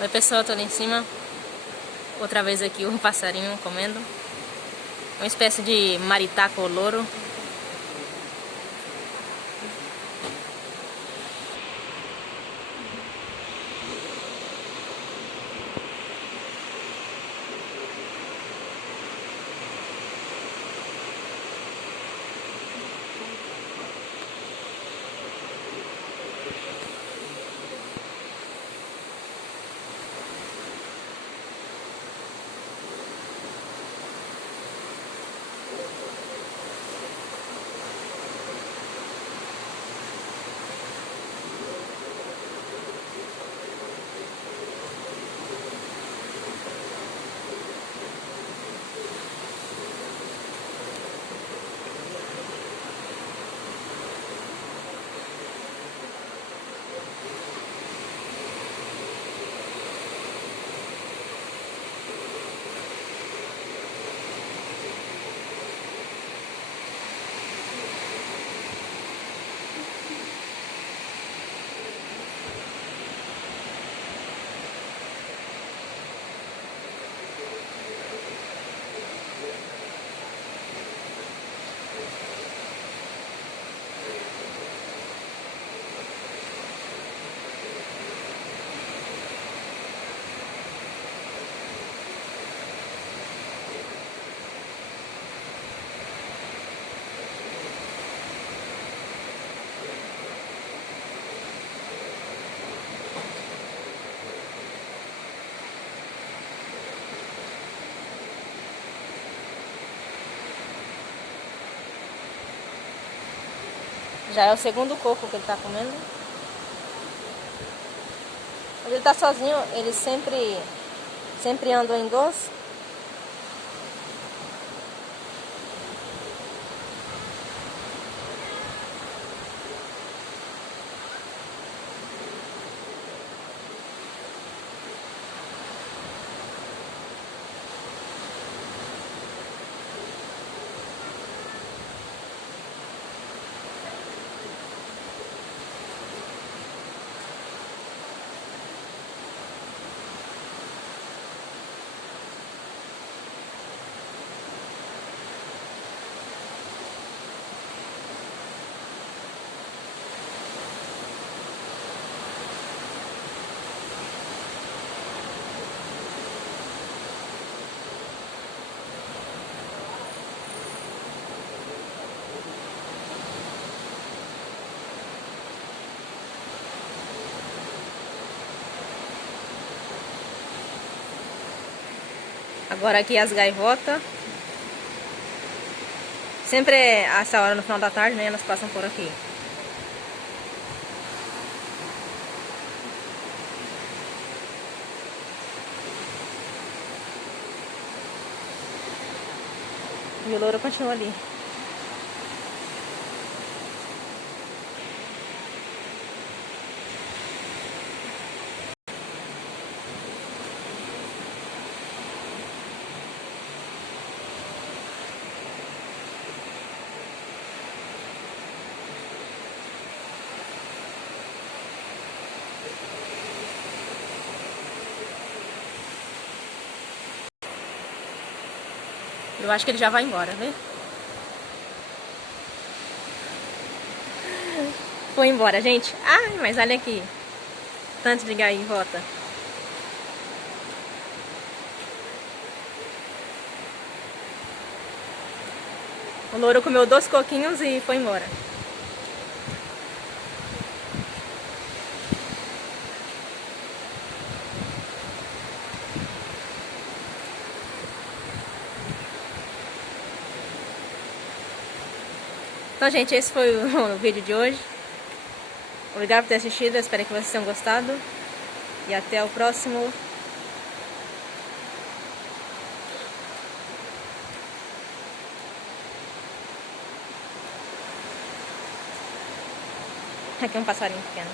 Oi pessoal, tô ali em cima. Outra vez aqui o passarinho comendo. Uma espécie de maritaca ou louro. Já é o segundo coco que ele tá comendo. Quando ele tá sozinho, ele sempre anda em dois. Agora aqui as gaivotas. Sempre a essa hora no final da tarde, né? Elas passam por aqui. E o louro continua ali. Eu acho que ele já vai embora, vê? Foi embora, gente. Ai, mas olha aqui. Tanto de gaivota. O louro comeu 2 coquinhos e foi embora. Então, gente, esse foi o vídeo de hoje. Obrigado por ter assistido, espero que vocês tenham gostado. E até o próximo. Aqui é um passarinho pequeno.